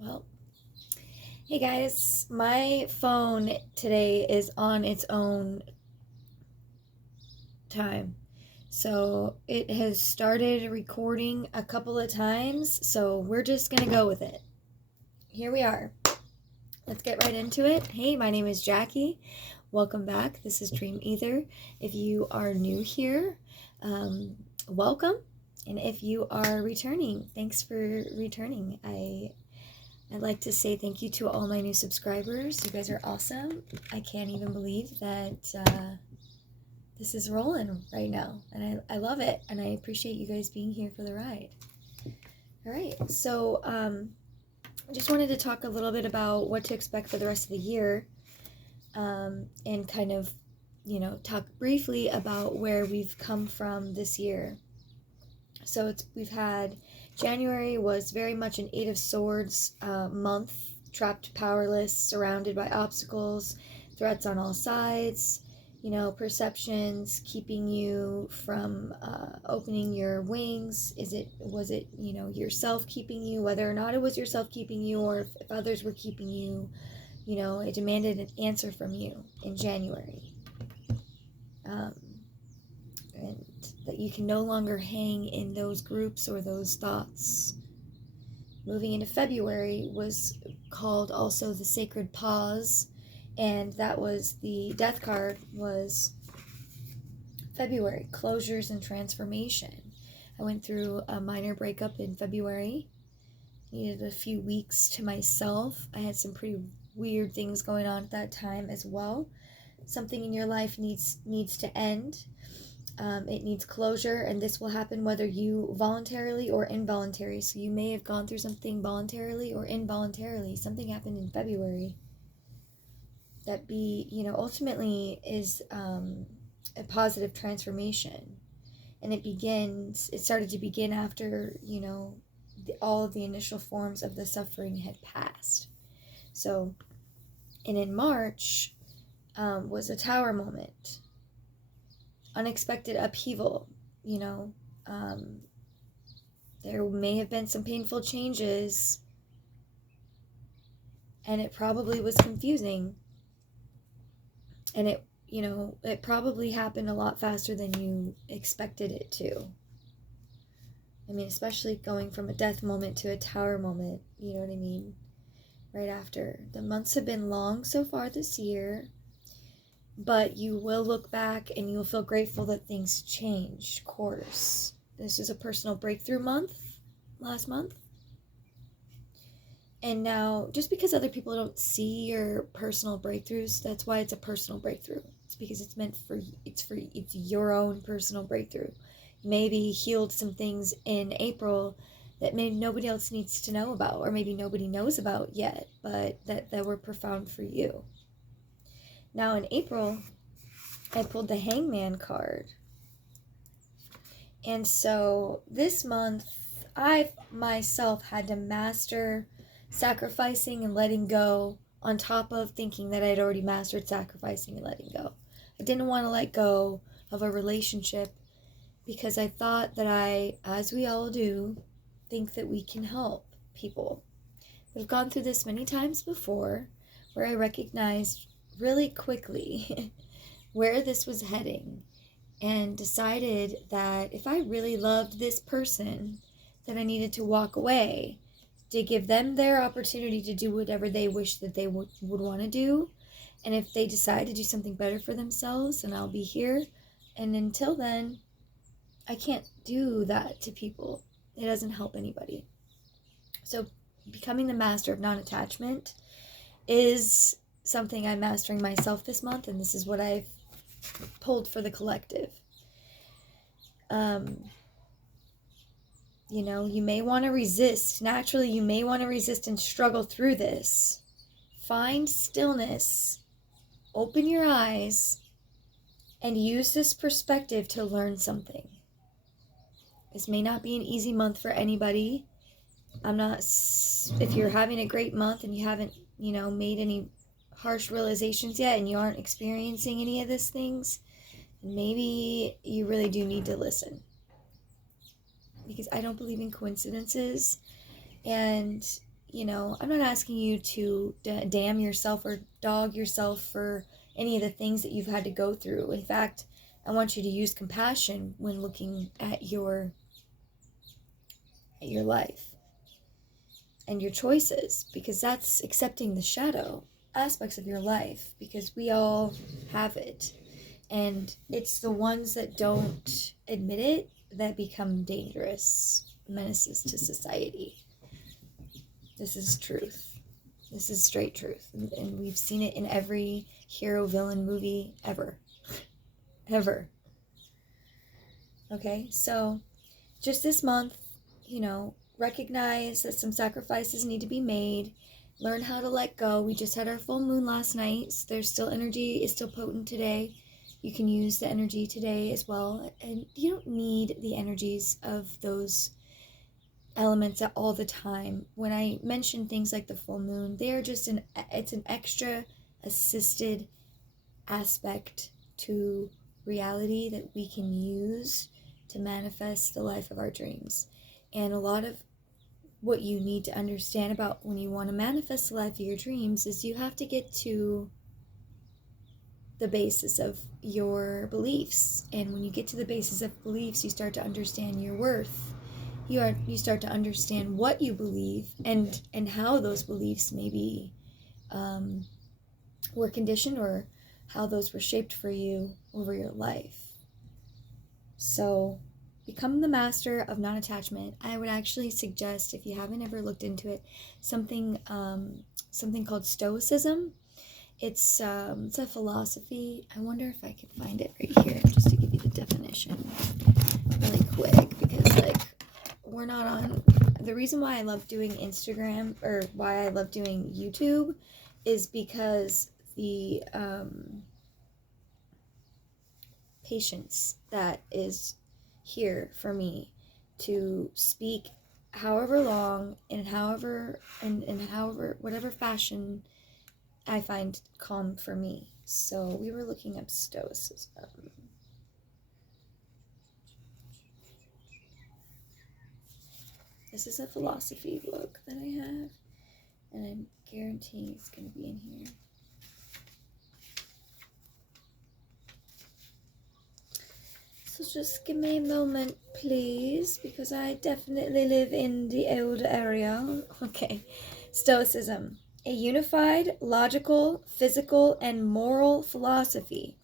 Well, hey guys, my phone today is on its own time. So it has started recording a couple of times, so we're just gonna go with it. Here we are. Let's get right into it. Hey, my name is Jackie. Welcome back. This is Dream Ether. If you are new here, welcome. And if you are returning, thanks for returning. I'd like to say thank you to all my new subscribers. You guys are awesome. I can't even believe that this is rolling right now. And I love it. And I appreciate you guys being here for the ride. All right. So I just wanted to talk a little bit about what to expect for the rest of the year. And kind of, talk briefly about where we've come from this year. So we've had January was very much an Eight of Swords month, trapped, powerless, surrounded by obstacles, threats on all sides, perceptions keeping you from opening your wings. Was it yourself keeping you, whether or not it was yourself keeping you, or if others were keeping you, it demanded an answer from you in January. And that you can no longer hang in those groups or those thoughts. Moving into February was called also the Sacred Pause, and that was the death card was February, closures and transformation. I went through a minor breakup in February, needed a few weeks to myself. I had some pretty weird things going on at that time as well. Something in your life needs to end. It needs closure, and this will happen whether you voluntarily or involuntarily. So you may have gone through something voluntarily or involuntarily. Something happened in February that ultimately is a positive transformation. And it started to begin after, all of the initial forms of the suffering had passed. So, and in March was a tower moment. Unexpected upheaval, there may have been some painful changes, and it probably was confusing, and it probably happened a lot faster than you expected it to. I mean, especially going from a death moment to a tower moment, you know what I mean? Right after. The months have been long so far this year, but you will look back and you'll feel grateful that things changed course. This is a personal breakthrough month, last month. And now, just because other people don't see your personal breakthroughs, that's why it's a personal breakthrough. It's because it's your own personal breakthrough. Maybe healed some things in April that maybe nobody else needs to know about, or maybe nobody knows about yet, but that were profound for you. Now in April, I pulled the Hangman card. And so this month, I myself had to master sacrificing and letting go on top of thinking that I'd already mastered sacrificing and letting go. I didn't want to let go of a relationship because I thought that as we all do, think that we can help people. I've gone through this many times before where I recognized really quickly where this was heading and decided that if I really loved this person, that I needed to walk away to give them their opportunity to do whatever they wish that they would want to do. And if they decide to do something better for themselves, then I'll be here. And until then, I can't do that to people. It doesn't help anybody. So becoming the master of non-attachment is something I'm mastering myself this month, and this is what I've pulled for the collective. You may want to resist. Naturally, you may want to resist and struggle through this. Find stillness, open your eyes, and use this perspective to learn something. This may not be an easy month for anybody. If you're having a great month and you haven't, made any harsh realizations yet and you aren't experiencing any of these things, maybe you really do need to listen. Because I don't believe in coincidences, and I'm not asking you to damn yourself or dog yourself for any of the things that you've had to go through. In fact, I want you to use compassion when looking at your life and your choices, because that's accepting the shadow aspects of your life, because we all have it. And it's the ones that don't admit it that become dangerous menaces to society. This is truth. This is straight truth. And we've seen it in every hero-villain movie ever. Ever. Okay, so just this month, recognize that some sacrifices need to be made. Learn how to let go. We just had our full moon last night. So there's still energy, is still potent today. You can use the energy today as well. And you don't need the energies of those elements all the time. When I mention things like the full moon, they're just it's an extra assisted aspect to reality that we can use to manifest the life of our dreams. And a lot of what you need to understand about when you want to manifest the life of your dreams is you have to get to the basis of your beliefs. And when you get to the basis of beliefs, you start to understand your worth. You start to understand what you believe and how those beliefs maybe were conditioned, or how those were shaped for you over your life. So become the master of non-attachment. I would actually suggest, if you haven't ever looked into it, something called Stoicism. It's a philosophy. I wonder if I could find it right here just to give you the definition really quick, because we're not on. The reason why I love doing Instagram, or why I love doing YouTube, is because the patience that is here for me to speak however long and however whatever fashion I find calm for me. So we were looking up Stoicism. This is a philosophy book that I have, and I'm guaranteeing it's going to be in here. So just give me a moment, please, because I definitely live in the old area. Okay. Stoicism. A unified, logical, physical, and moral philosophy,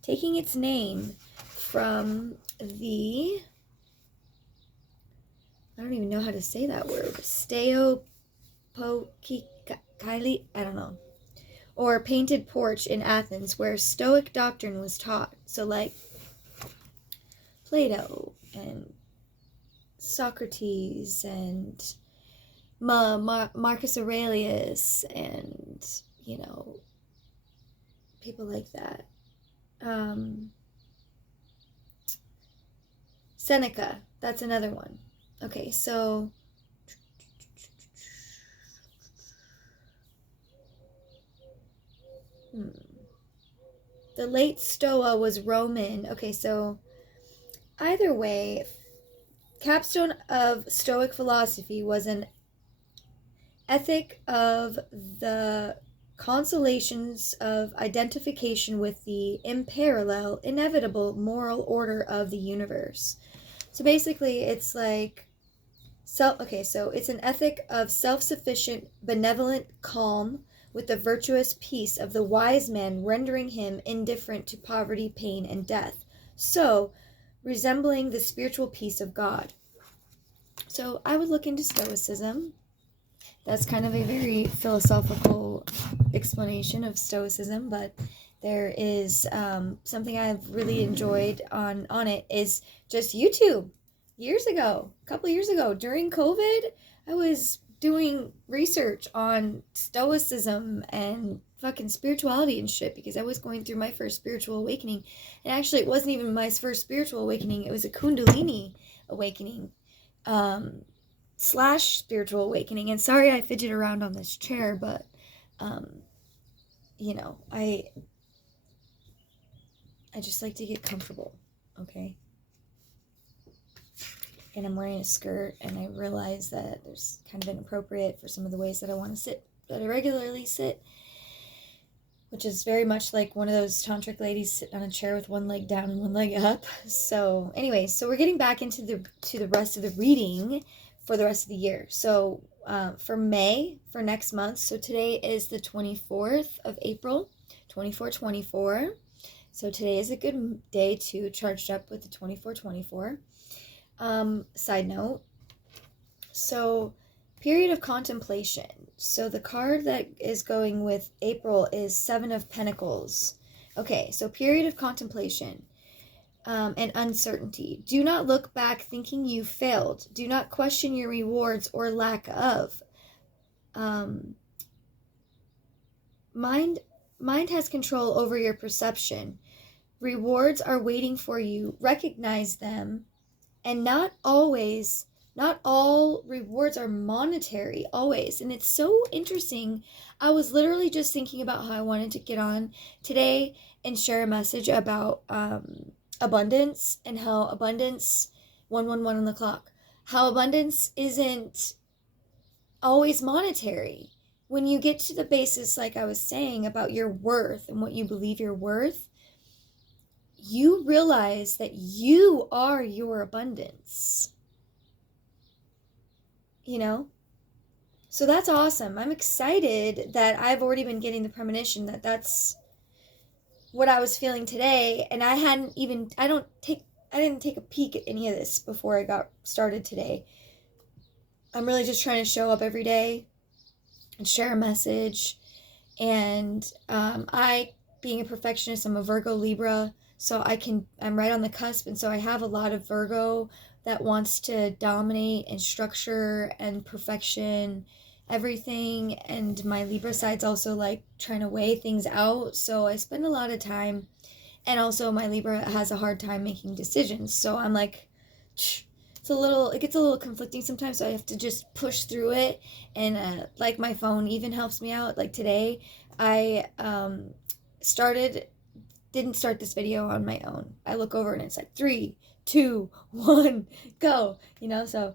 taking its name from the, I don't even know how to say that word, Steopokikali, I don't know, or painted porch in Athens, where Stoic doctrine was taught. So like Plato and Socrates and Marcus Aurelius and, people like that. Seneca, that's another one. Okay, so the late Stoa was Roman. Okay, so either way, capstone of Stoic philosophy was an ethic of the consolations of identification with the imparallel, inevitable moral order of the universe. So basically, it's like, so it's an ethic of self-sufficient, benevolent calm with the virtuous peace of the wise man, rendering him indifferent to poverty, pain, and death. So, resembling the spiritual peace of God. So I would look into Stoicism. That's kind of a very philosophical explanation of Stoicism, but there is something I've really enjoyed on it is just YouTube. A couple years ago, during COVID, I was doing research on Stoicism and fucking spirituality and shit, because I was going through my first spiritual awakening. And actually, it wasn't even my first spiritual awakening, it was a Kundalini awakening. / spiritual awakening. And sorry I fidget around on this chair, but I just like to get comfortable. Okay, and I'm wearing a skirt, and I realize that there's kind of inappropriate for some of the ways that I want to sit, that I regularly sit, which is very much like one of those tantric ladies sitting on a chair with one leg down and one leg up. So anyways, so we're getting back into the rest of the reading for the rest of the year. So for May, for next month, so today is the 24th of April, 2424. So today is a good day to charge up with the 2424. Side note, so period of contemplation. So the card that is going with April is Seven of Pentacles. Okay, so period of contemplation and uncertainty. Do not look back thinking you failed. Do not question your rewards or lack of. Mind has control over your perception. Rewards are waiting for you. Recognize them. And not all rewards are monetary always. And it's so interesting. I was literally just thinking about how I wanted to get on today and share a message about abundance, and how abundance, 111 on the clock, how abundance isn't always monetary. When you get to the basis, like I was saying, about your worth and what you believe you're worth, you realize that you are your abundance. You know? So that's awesome. I'm excited that I've already been getting the premonition that that's what I was feeling today. And I didn't take a peek at any of this before I got started today. I'm really just trying to show up every day and share a message. And I, being a perfectionist, I'm a Virgo Libra. So I'm right on the cusp, and so I have a lot of Virgo that wants to dominate and structure and perfection everything, and my Libra side's also like trying to weigh things out, so I spend a lot of time, and also my Libra has a hard time making decisions, so I'm like, it gets a little conflicting sometimes, so I have to just push through it, and like my phone even helps me out. Like today, I didn't start this video on my own. I look over and it's like 3, 2, 1, go, so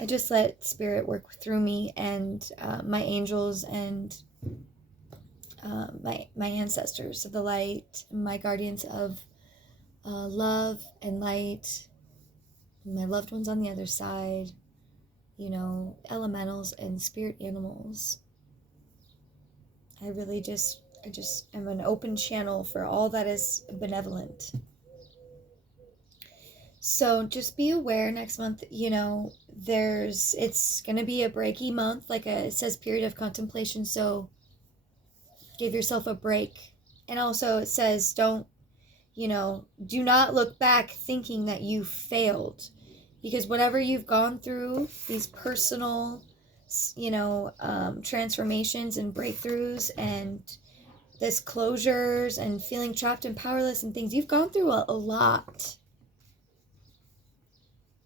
I just let spirit work through me, and my angels, and my ancestors of the light, my guardians of love and light, my loved ones on the other side, elementals and spirit animals. I am an open channel for all that is benevolent. So just be aware next month, it's going to be a breaky month, like it says period of contemplation. So give yourself a break. And also it says do not look back thinking that you failed, because whatever you've gone through, these personal, transformations and breakthroughs and disclosures and feeling trapped and powerless and things, you've gone through a lot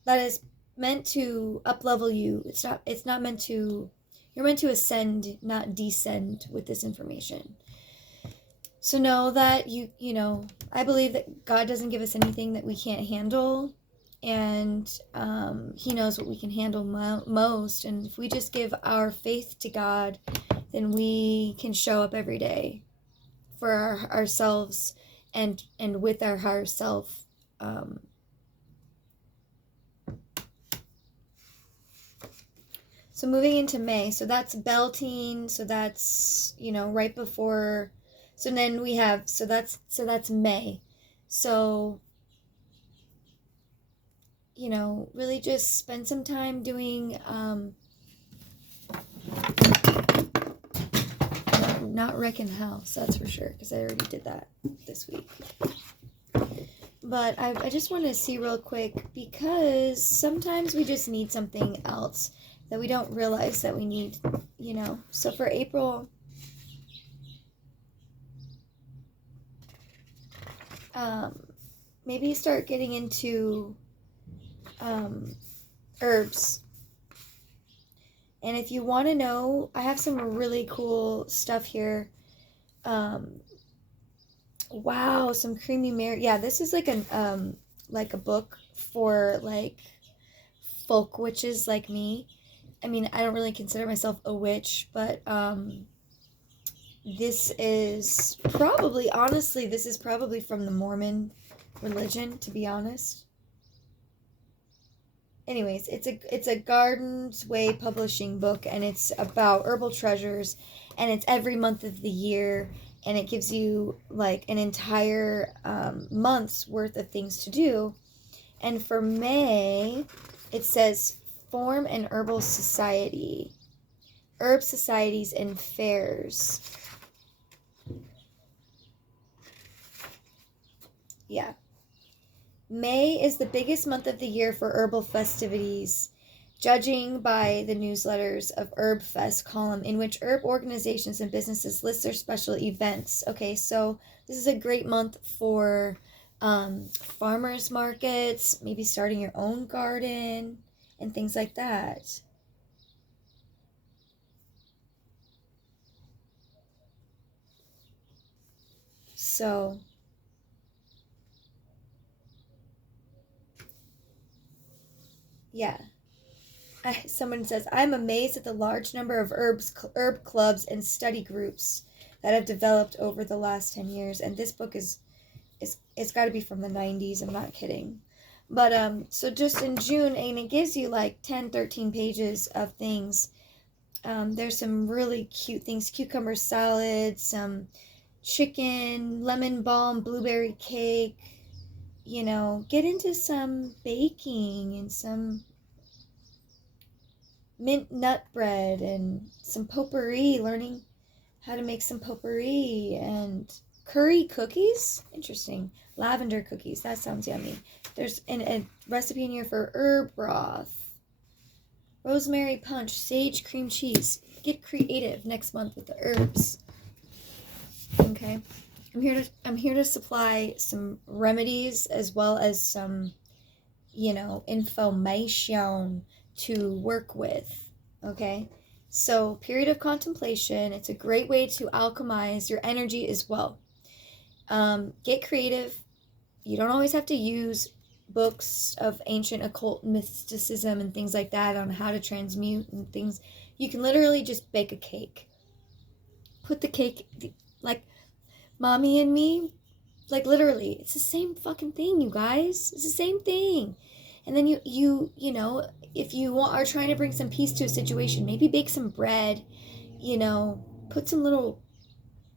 that is meant to up-level you. It's not meant to, you're meant to ascend, not descend with this information. So know that I believe that God doesn't give us anything that we can't handle, and he knows what we can handle most, and if we just give our faith to God, then we can show up every day for ourselves and with our higher self. So moving into May, so that's belting, so that's right before, so then we have, so that's May. So really just spend some time doing not wrecking house, that's for sure, because I already did that this week. But I just want to see real quick, because sometimes we just need something else that we don't realize that we need, So for April, maybe start getting into herbs. And if you want to know, I have some really cool stuff here. Wow, some creamy Mary. Yeah, this is like like a book for like folk witches like me. I mean, I don't really consider myself a witch, but this is probably, honestly, this is probably from the Mormon religion, to be honest. Anyways, it's a Garden's Way publishing book, and it's about herbal treasures, and it's every month of the year, and it gives you like an entire month's worth of things to do. And for May, it says form an herbal society, herb societies and fairs. Yeah. May is the biggest month of the year for herbal festivities, judging by the newsletters of Herb Fest column, in which herb organizations and businesses list their special events. Okay, so this is a great month for farmers markets, maybe starting your own garden, and things like that. So, yeah. Someone says, I'm amazed at the large number of herb clubs and study groups that have developed over the last 10 years. And this book is it's got to be from the 90s. I'm not kidding. But so just in June, and it gives you like 10, 13 pages of things. There's some really cute things: cucumber salad, some chicken, lemon balm, blueberry cake. You know, get into some baking and some mint nut bread and some potpourri, learning how to make some potpourri, and curry cookies. Interesting. Lavender cookies. That sounds yummy. There's a recipe in here for herb broth, rosemary punch, sage cream cheese. Get creative next month with the herbs. Okay. I'm here to supply some remedies as well as some, information to work with. Okay. So, period of contemplation. It's a great way to alchemize your energy as well. Get creative. You don't always have to use books of ancient occult mysticism and things like that on how to transmute and things. You can literally just bake a cake. Put the cake, like mommy and me, like literally, it's the same fucking thing, you guys. It's the same thing. And then you know, if you are trying to bring some peace to a situation, maybe bake some bread, put some little,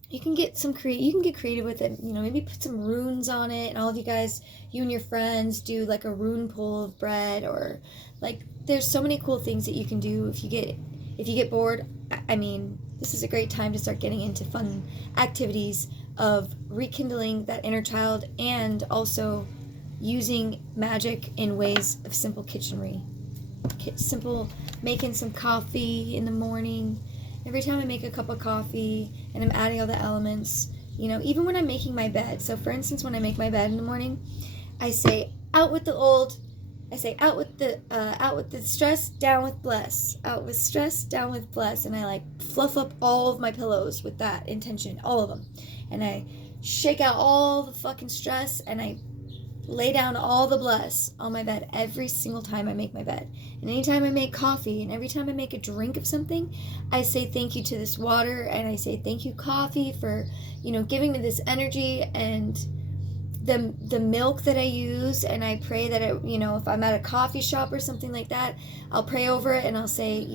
you can get creative with it, maybe put some runes on it, and all of you guys, you and your friends, do like a rune pull of bread, or like there's so many cool things that you can do if you get bored. I mean, this is a great time to start getting into fun activities of rekindling that inner child, and also using magic in ways of simple kitchenry. Simple, making some coffee in the morning. Every time I make a cup of coffee and I'm adding all the elements, even when I'm making my bed. So for instance, when I make my bed in the morning, I say, out with the old. I say, out with the stress, down with bless. Out with stress, down with bless. And I like fluff up all of my pillows with that intention, all of them. And I shake out all the fucking stress, and I lay down all the bless on my bed every single time I make my bed. And anytime I make coffee, and every time I make a drink of something, I say thank you to this water, and I say thank you, coffee, for giving me this energy, and the milk that I use. And I pray that if I'm at a coffee shop or something like that, I'll pray over it, and I'll say,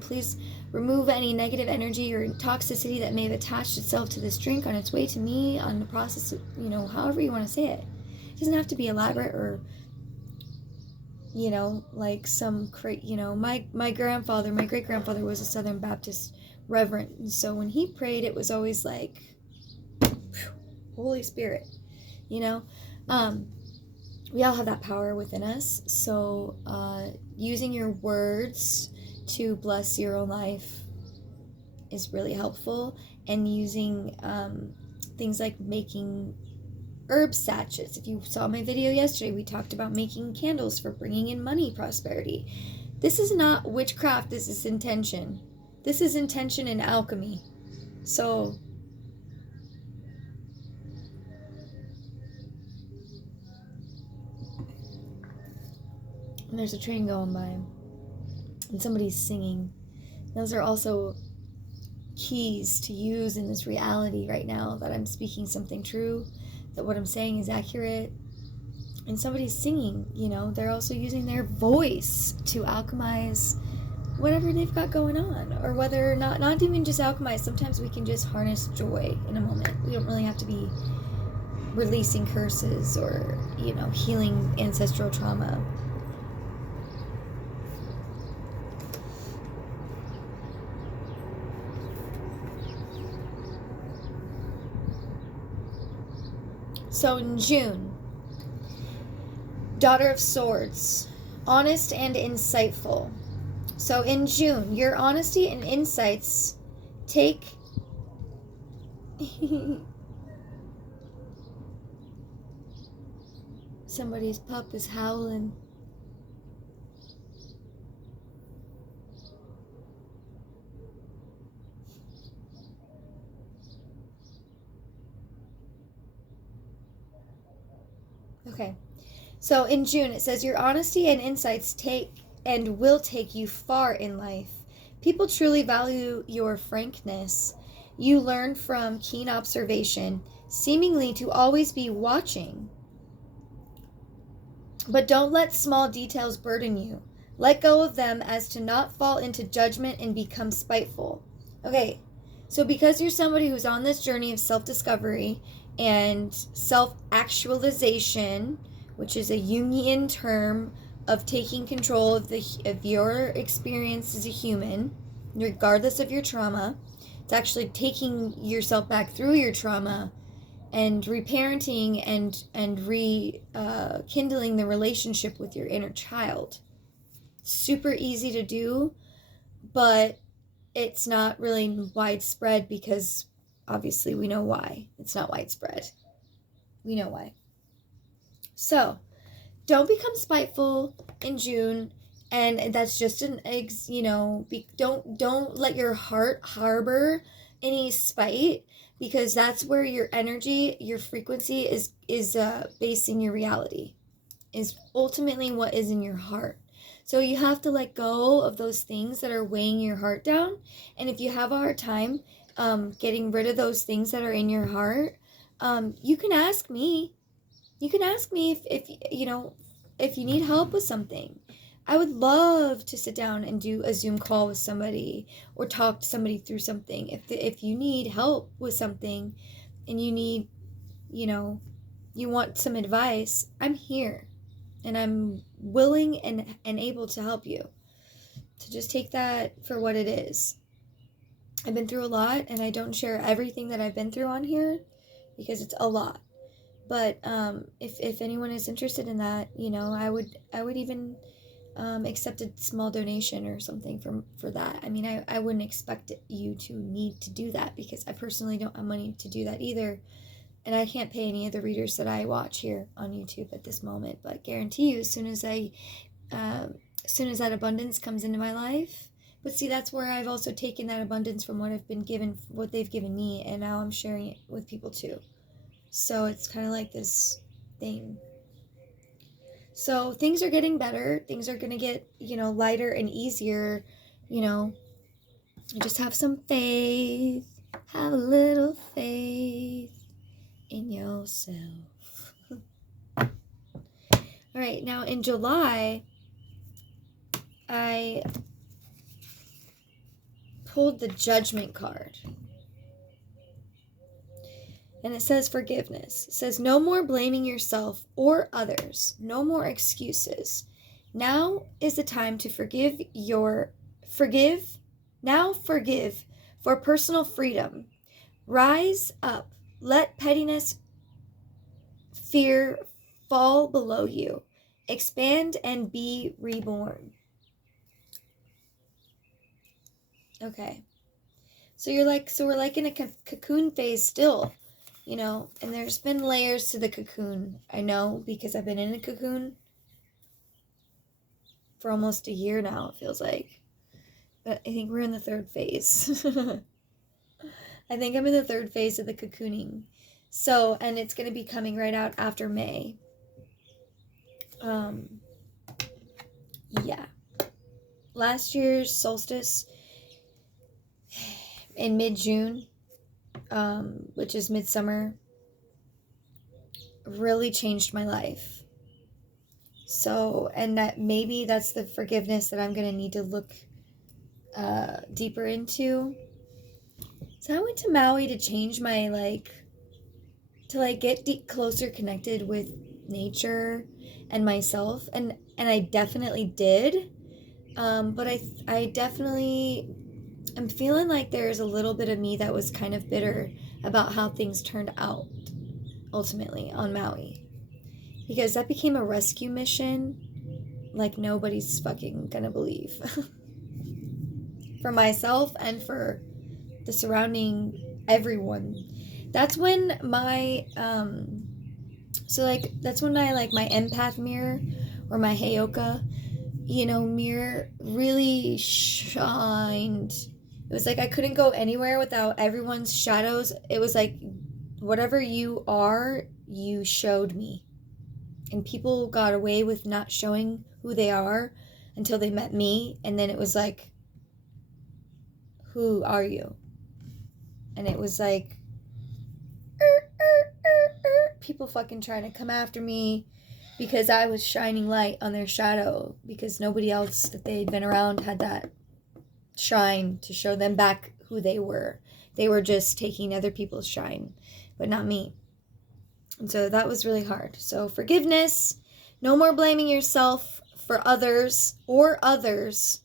please remove any negative energy or toxicity that may have attached itself to this drink on its way to me, on the process of, however you want to say it. It doesn't have to be elaborate, or like some my grandfather, my great grandfather, was a Southern Baptist reverend, and so when he prayed, it was always like, Holy Spirit. We all have that power within us. So using your words to bless your own life is really helpful, and using things like making herb sachets. If you saw my video yesterday, we talked about making candles for bringing in money, prosperity. This is not witchcraft. This is intention. This is intention and alchemy. So And there's a train going by. And somebody's singing. Those are also keys to use in this reality right now, that I'm speaking something true, that what I'm saying is accurate. And somebody's singing, you know, they're also using their voice to alchemize whatever they've got going on, or whether or not even just alchemize. Sometimes we can just harness joy in a moment. We don't really have to be releasing curses or, you know, healing ancestral trauma. So in June, Daughter of Swords, honest and insightful. So in June, your honesty and insights take somebody's pup is howling. Okay. So in June, it says your honesty and insights take and will take you far in life. People truly value your frankness. You learn from keen observation, seemingly to always be watching. But don't let small details burden you. Let go of them as to not fall into judgment and become spiteful. Okay, so because you're somebody who's on this journey of self-discovery and self-actualization, which is a Jungian term of taking control of your experience as a human, regardless of your trauma, it's actually taking yourself back through your trauma and reparenting and rekindling the relationship with your inner child. Super easy to do, but it's not really widespread because obviously we know why. It's not widespread. We know why. So, don't become spiteful in June, and that's just don't let your heart harbor any spite, because that's where your energy, your frequency is basing your reality, is ultimately what is in your heart. So you have to let go of those things that are weighing your heart down. And if you have a hard time getting rid of those things that are in your heart, you can ask me. You can ask me if you need help with something. I would love to sit down and do a Zoom call with somebody or talk to somebody through something. If you need help with something and you need, you want some advice, I'm here. And I'm willing and able to help you. To just take that for what it is. I've been through a lot, and I don't share everything that I've been through on here because it's a lot. But if anyone is interested in that, I would even accept a small donation or something for that. I mean, I wouldn't expect you to need to do that because I personally don't have money to do that either. And I can't pay any of the readers that I watch here on YouTube at this moment. But guarantee you, as soon as that abundance comes into my life. But see, that's where I've also taken that abundance from what I've been given, what they've given me, and now I'm sharing it with people too. So it's kind of like this thing. So things are getting better. Things are going to get, lighter and easier. Just have some faith. Have a little faith in yourself. All right, now in July, I pulled the Judgment card. And it says forgiveness. It says no more blaming yourself or others. No more excuses. Now is the time to forgive. Now forgive for personal freedom. Rise up. Let pettiness, fear fall below you. Expand and be reborn. Okay. So we're like in a cocoon phase still. And there's been layers to the cocoon. I know because I've been in a cocoon for almost a year now, it feels like. But I think we're in the third phase. I think I'm in the third phase of the cocooning. So, and it's going to be coming right out after May. Yeah. Last year's solstice in mid-June, which is midsummer, really changed my life. So, and that maybe that's the forgiveness that I'm going to need to look deeper into. So I went to Maui to change my, to get closer connected with nature and myself. And I definitely did. But I definitely am feeling like there's a little bit of me that was kind of bitter about how things turned out ultimately on Maui. Because that became a rescue mission like nobody's fucking gonna believe. For myself and for the surrounding everyone. That's when my that's when I my empath mirror or my Heyoka, mirror really shined. It was like I couldn't go anywhere without everyone's shadows. It was like whatever you are, you showed me. And people got away with not showing who they are until they met me, and then it was like, who are you? And it was like people fucking trying to come after me because I was shining light on their shadow, because nobody else that they'd been around had that shine to show them back who they were. They were just taking other people's shine, but not me. And so that was really hard. So forgiveness, no more blaming yourself for others or others,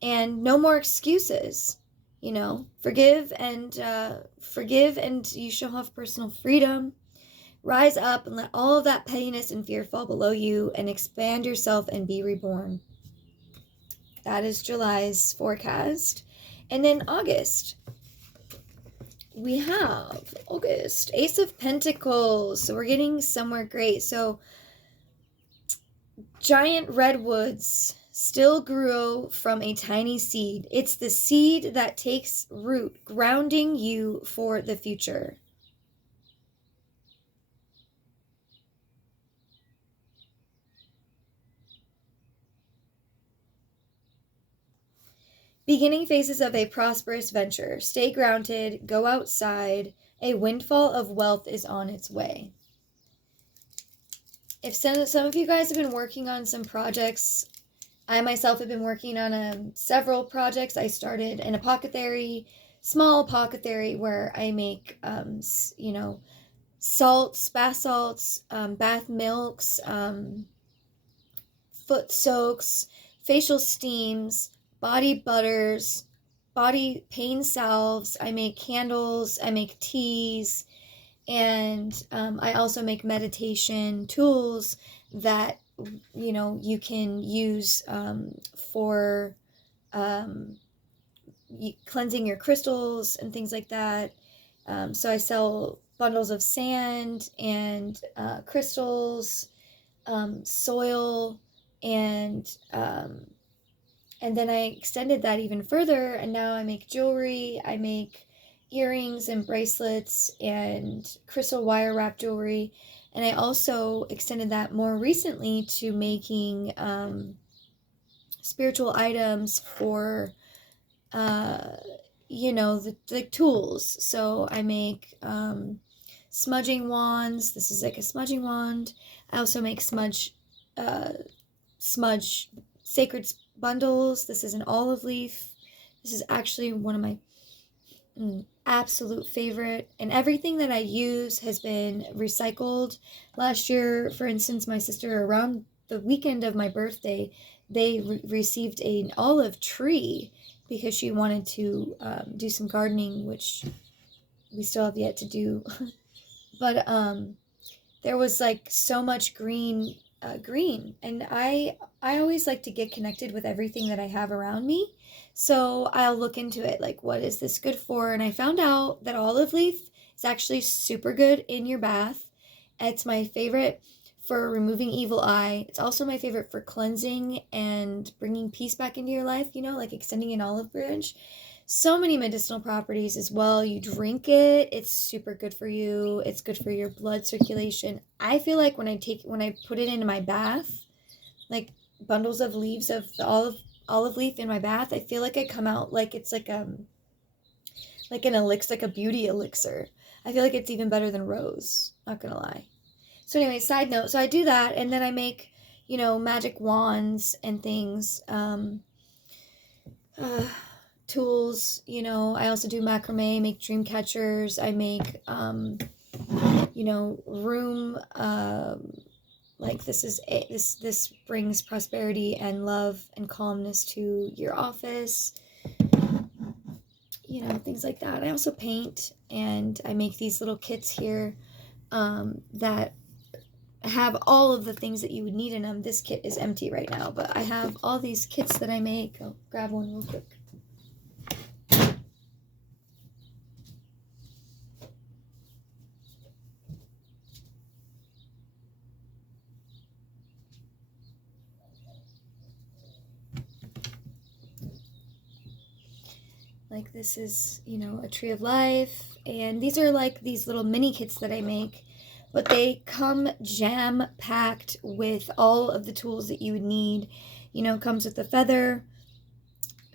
and no more excuses. Forgive and you shall have personal freedom. Rise up and let all of that pettiness and fear fall below you, and expand yourself and be reborn. That is July's forecast. And then August, we have Ace of Pentacles. So we're getting somewhere great. So giant redwoods still grew from a tiny seed. It's the seed that takes root, grounding you for the future. Beginning phases of a prosperous venture. Stay grounded, go outside. A windfall of wealth is on its way. If some of you guys have been working on some projects, I myself have been working on several projects. I started an apothecary, small apothecary, where I make, salts, bath salts, bath milks, foot soaks, facial steams, body butters, body pain salves. I make candles, I make teas, and I also make meditation tools that you can use for cleansing your crystals and things like that. So I sell bundles of sand and crystals, soil, and then I extended that even further, and now I make jewelry. I make earrings and bracelets and crystal wire wrap jewelry, and I also extended that more recently to making spiritual items for the tools. So I make smudging wands. This is like a smudging wand. I also make smudge sacred bundles. This is an olive leaf. This is actually one of my absolute favorite, and everything that I use has been recycled. Last year, for instance, my sister, around the weekend of my birthday, they received an olive tree because she wanted to do some gardening, which we still have yet to do. But there was so much green, and I always like to get connected with everything that I have around me. So I'll look into it, what is this good for? And I found out that olive leaf is actually super good in your bath. It's my favorite for removing evil eye. It's also my favorite for cleansing and bringing peace back into your life, extending an olive branch. So many medicinal properties as well. You drink it, it's super good for you. It's good for your blood circulation. I feel like when I put it into my bath, bundles of leaves of the olive leaf in my bath, I feel like I come out like it's like an elixir, like a beauty elixir. I feel like it's even better than rose, not gonna lie. So anyway, side note, so I do that, and then I make, magic wands and things, uh, tools, I also do macrame, make dream catchers, I make, room, like this brings prosperity and love and calmness to your office, things like that. I also paint, and I make these little kits here, that have all of the things that you would need in them. This kit is empty right now, but I have all these kits that I make. I'll grab one real quick. Like this is, a tree of life, and these are like these little mini kits that I make, but they come jam packed with all of the tools that you would need. Comes with a feather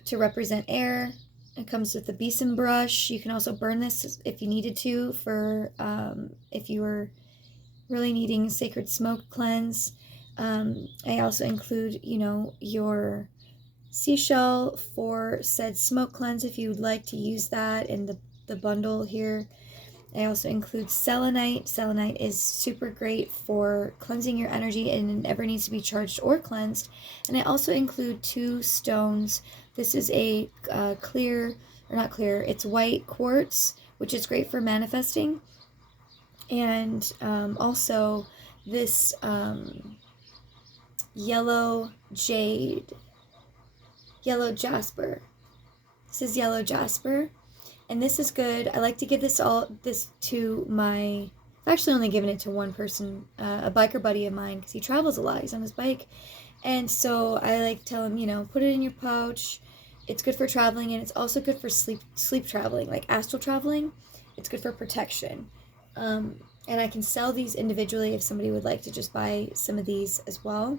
to represent air. It comes with a besom brush. You can also burn this if you needed to, for if you were really needing sacred smoke cleanse. I also include, your seashell for said smoke cleanse if you would like to use that in the bundle here. I also include selenite. Selenite is super great for cleansing your energy, and it never needs to be charged or cleansed. And I also include 2 stones. This is a clear, or not clear, it's white quartz, which is great for manifesting. And also this yellow jade, yellow jasper. This is yellow jasper. And this is good. I like to give this to my, I've actually only given it to one person, a biker buddy of mine, because he travels a lot. He's on his bike. And so I like to tell him, put it in your pouch. It's good for traveling, and it's also good for sleep traveling, like astral traveling. It's good for protection. And I can sell these individually if somebody would like to just buy some of these as well.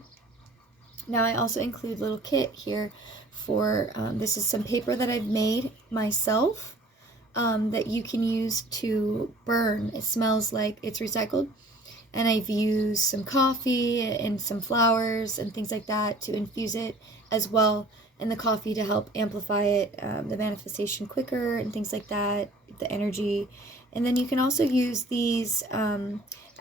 Now I also include a little kit here for, this is some paper that I've made myself. That you can use to burn. It smells like it's recycled. And I've used some coffee and some flowers and things like that to infuse it as well, and the coffee to help amplify it, the manifestation quicker and things like that, the energy. And then you can also use these,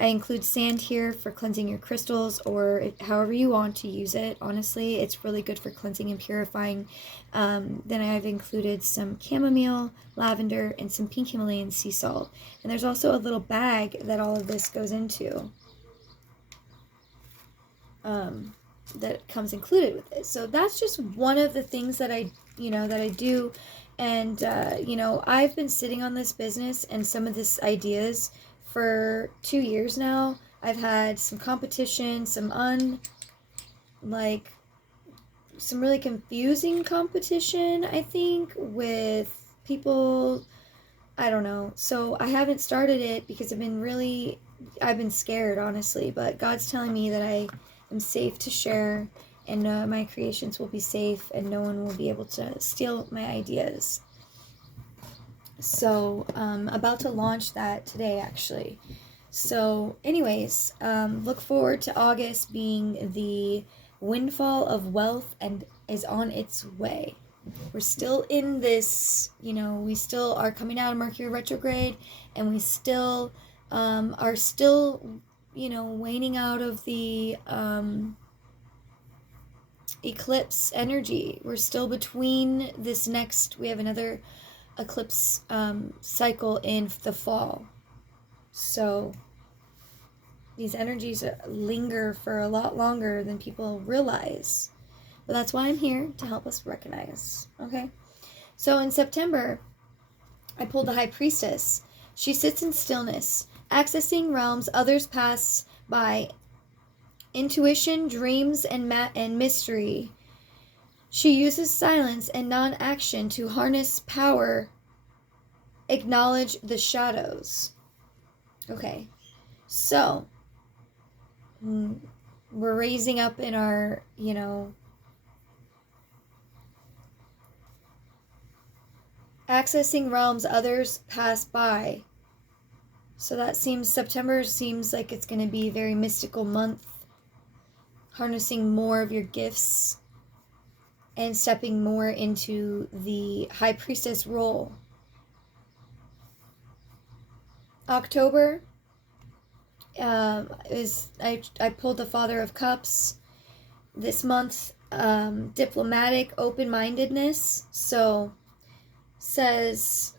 I include sand here for cleansing your crystals, or however you want to use it. Honestly, it's really good for cleansing and purifying. Then I've included some chamomile, lavender, and some pink Himalayan sea salt. And there's also a little bag that all of this goes into, that comes included with it. So that's just one of the things that I do. And, I've been sitting on this business and some of this ideas for 2 years now. I've had some competition, some really confusing competition, I think, with people. I don't know. So I haven't started it because I've been scared, honestly, but God's telling me that I am safe to share, and my creations will be safe, and no one will be able to steal my ideas. So about to launch that today, actually. So anyways, look forward to August being the windfall of wealth, and is on its way. We're still in this, we still are coming out of Mercury retrograde, and we still are still, waning out of the eclipse energy. We're still between this next, we have another eclipse cycle in the fall. So these energies linger for a lot longer than people realize. But that's why I'm here, to help us recognize. Okay? So in September, I pulled the High Priestess. She sits in stillness, accessing realms others pass by. Intuition, dreams, and mystery. She uses silence and non-action to harness power, acknowledge the shadows. Okay, so We're raising up in our, accessing realms others pass by. So that September seems like it's going to be a very mystical month, harnessing more of your gifts and stepping more into the high priestess role. October I pulled the Father of Cups this month. Diplomatic open-mindedness. So says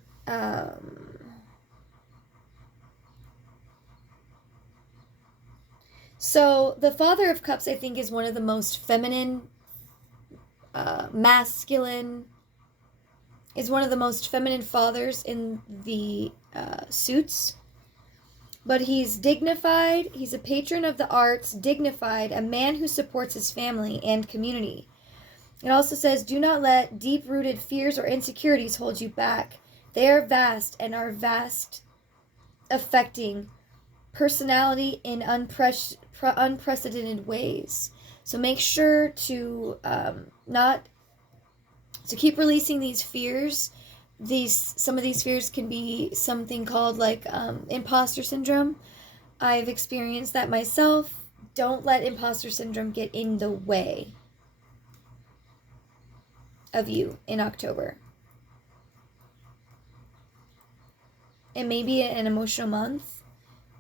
so the Father of Cups, I think, is one of the most feminine, masculine, is one of the most feminine fathers in the suits. But he's dignified, he's a patron of the arts, dignified, a man who supports his family and community. It also says, do not let deep-rooted fears or insecurities hold you back. They are vast and are vast, affecting personality in unprecedented ways. So make sure to keep releasing these fears. Some of these fears can be something called like imposter syndrome. I've experienced that myself. Don't let imposter syndrome get in the way of you in October. It may be an emotional month,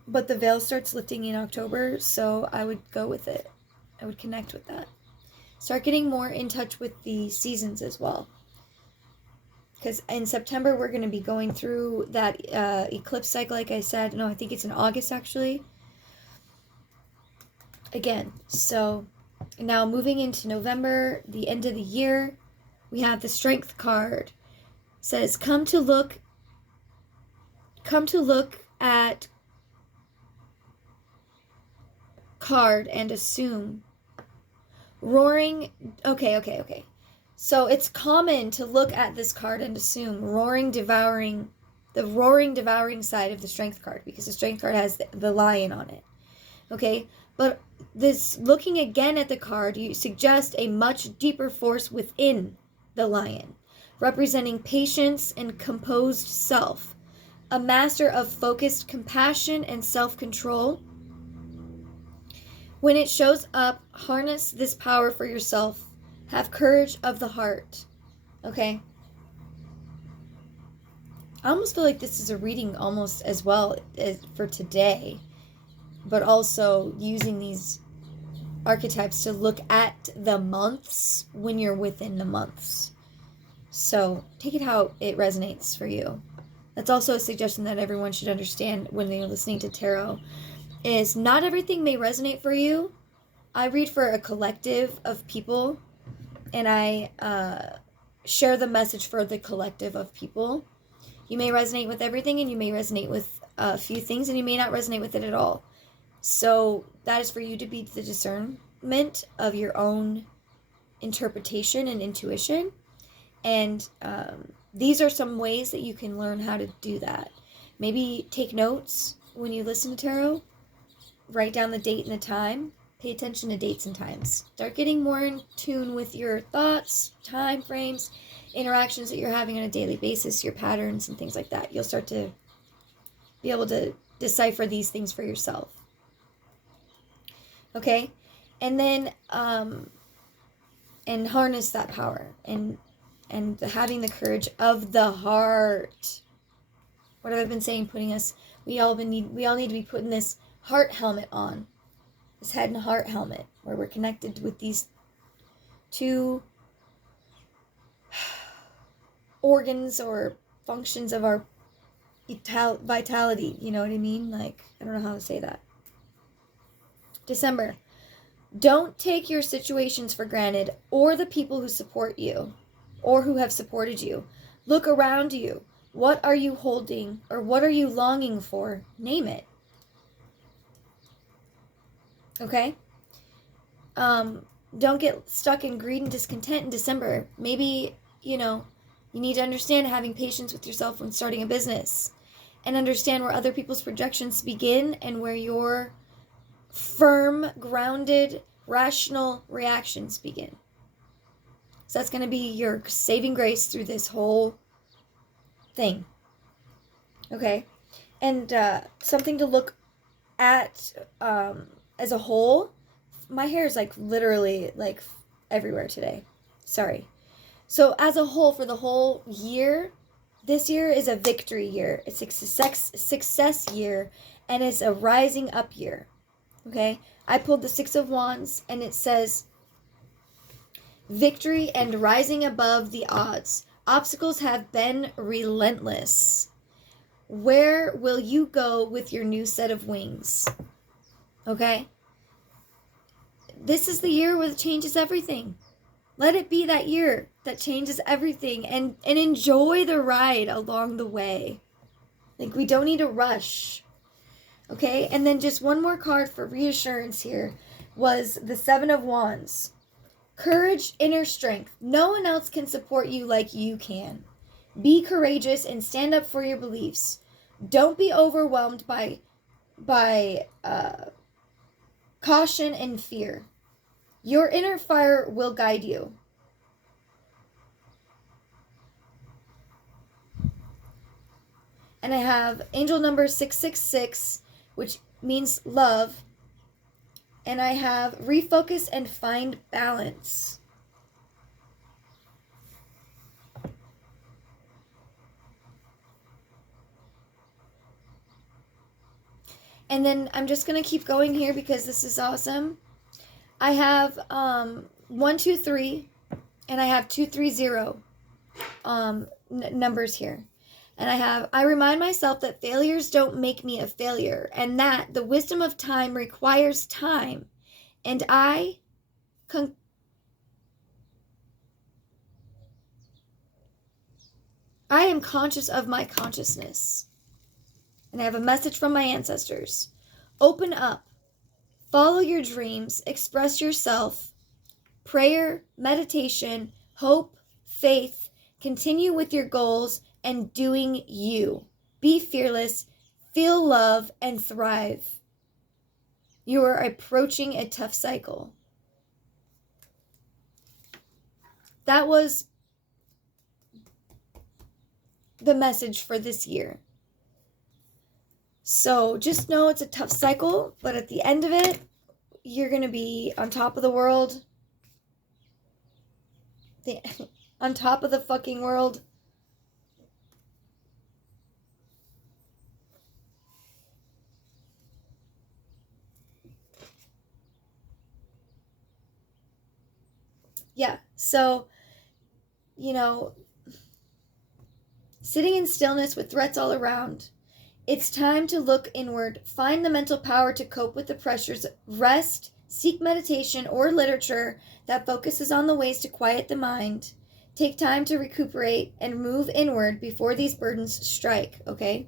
but the veil starts lifting in October, so I would go with it. I would connect with that. Start getting more in touch with the seasons as well. Because in September, we're going to be going through that eclipse cycle, like I said. No, I think it's in August, actually. Again, so now moving into November, the end of the year, we have the Strength card. It says, come to look at card and assume. Roaring, okay. So it's common to look at this card and assume the roaring devouring side of the Strength card, because the Strength card has the lion on it. Okay, but this looking again at the card, you suggest a much deeper force within the lion, representing patience and composed self, a master of focused compassion and self-control. When it shows up, harness this power for yourself. Have courage of the heart. Okay? I almost feel like this is a reading almost as well as for today, but also using these archetypes to look at the months when you're within the months. So take it how it resonates for you. That's also a suggestion that everyone should understand when they're listening to tarot, is not everything may resonate for you. I read for a collective of people, and I share the message for the collective of people. You may resonate with everything, and you may resonate with a few things, and you may not resonate with it at all. So that is for you to be the discernment of your own interpretation and intuition. And these are some ways that you can learn how to do that. Maybe take notes when you listen to tarot. Write down the date and the time. Pay attention to dates and times. Start getting more in tune with your thoughts, time frames, interactions that you're having on a daily basis, your patterns and things like that. You'll start to be able to decipher these things for yourself. Okay? And then and harness that power and having the courage of the heart. What have I been saying? We all need to be putting this heart helmet on. This head and heart helmet, where we're connected with these two organs or functions of our vitality. You know what I mean? Like, I don't know how to say that. December. Don't take your situations for granted, or the people who support you or who have supported you. Look around you. What are you holding, or what are you longing for? Name it. Okay? Don't get stuck in greed and discontent in December. Maybe, you need to understand having patience with yourself when starting a business, and understand where other people's projections begin and where your firm, grounded, rational reactions begin. So that's going to be your saving grace through this whole thing. Okay? And something to look at as a whole. My hair is like literally like everywhere today. Sorry. So as a whole, for the whole year, this year is a victory year. It's a success year, and it's a rising up year. Okay? I pulled the Six of Wands, and it says victory and rising above the odds. Obstacles have been relentless. Where will you go with your new set of wings? Okay? This is the year where it changes everything. Let it be that year that changes everything, and enjoy the ride along the way. Like, we don't need to rush. Okay? And then just one more card for reassurance here was the Seven of Wands. Courage, inner strength. No one else can support you like you can. Be courageous and stand up for your beliefs. Don't be overwhelmed by caution and fear. Your inner fire will guide you. And I have angel number 666, which means love. And I have refocus and find balance. And then I'm just going to keep going here because this is awesome. I have 123, and I have 230 numbers here. And I remind myself that failures don't make me a failure, and that the wisdom of time requires time. And I am conscious of my consciousness. And I have a message from my ancestors. Open up. Follow your dreams. Express yourself. Prayer, meditation, hope, faith. Continue with your goals and doing you. Be fearless. Feel love and thrive. You are approaching a tough cycle. That was the message for this year. So just know it's a tough cycle, but at the end of it, you're going to be on top of the world. On top of the fucking world. Yeah, so, sitting in stillness with threats all around. It's time to look inward, find the mental power to cope with the pressures, rest, seek meditation or literature that focuses on the ways to quiet the mind. Take time to recuperate and move inward before these burdens strike, okay?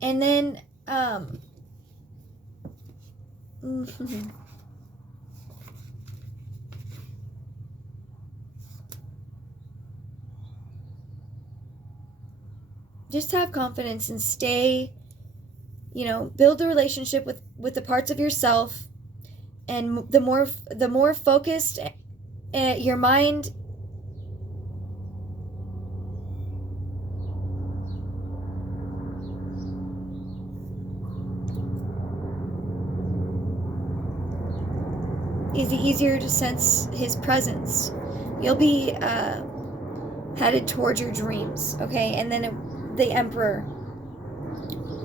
And then, just have confidence and stay, build a relationship with the parts of yourself, and the more focused your mind is, the easier to sense his presence. You'll be headed towards your dreams, okay? And then the Emperor.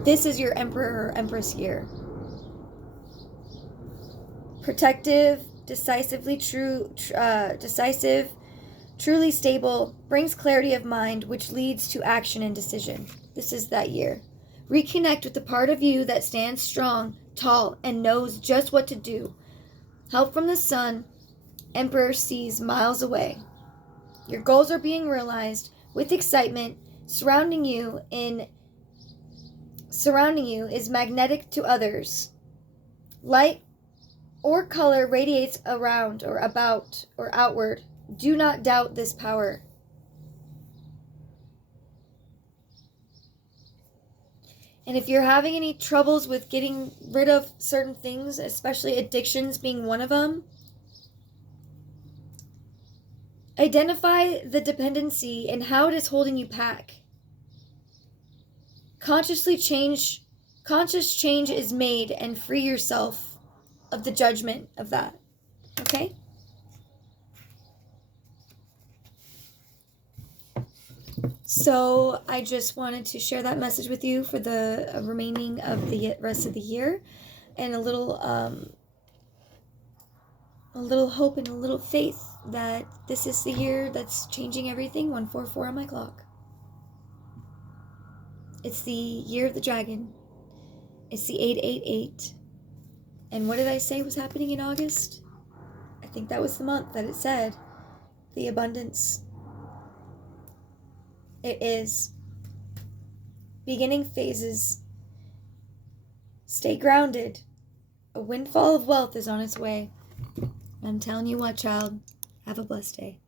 This is your Emperor or Empress year. Protective, decisively decisive, truly stable, brings clarity of mind, which leads to action and decision. This is that year. Reconnect with the part of you that stands strong, tall, and knows just what to do. Help from the sun. Emperor sees miles away. Your goals are being realized with excitement. Surrounding you is magnetic to others. Light or color radiates around or about or outward. Do not doubt this power. And if you're having any troubles with getting rid of certain things, especially addictions being one of them, identify the dependency and how it is holding you back. Conscious change is made, and free yourself of the judgment of that. Okay? So I just wanted to share that message with you for the remaining of the rest of the year, and a little hope and a little faith that this is the year that's changing everything. 144 on my clock. It's the year of the dragon. It's the 888. And what did I say was happening in August? I think that was the month that it said the abundance. It is. Beginning phases. Stay grounded. A windfall of wealth is on its way. I'm telling you what, child. Have a blessed day.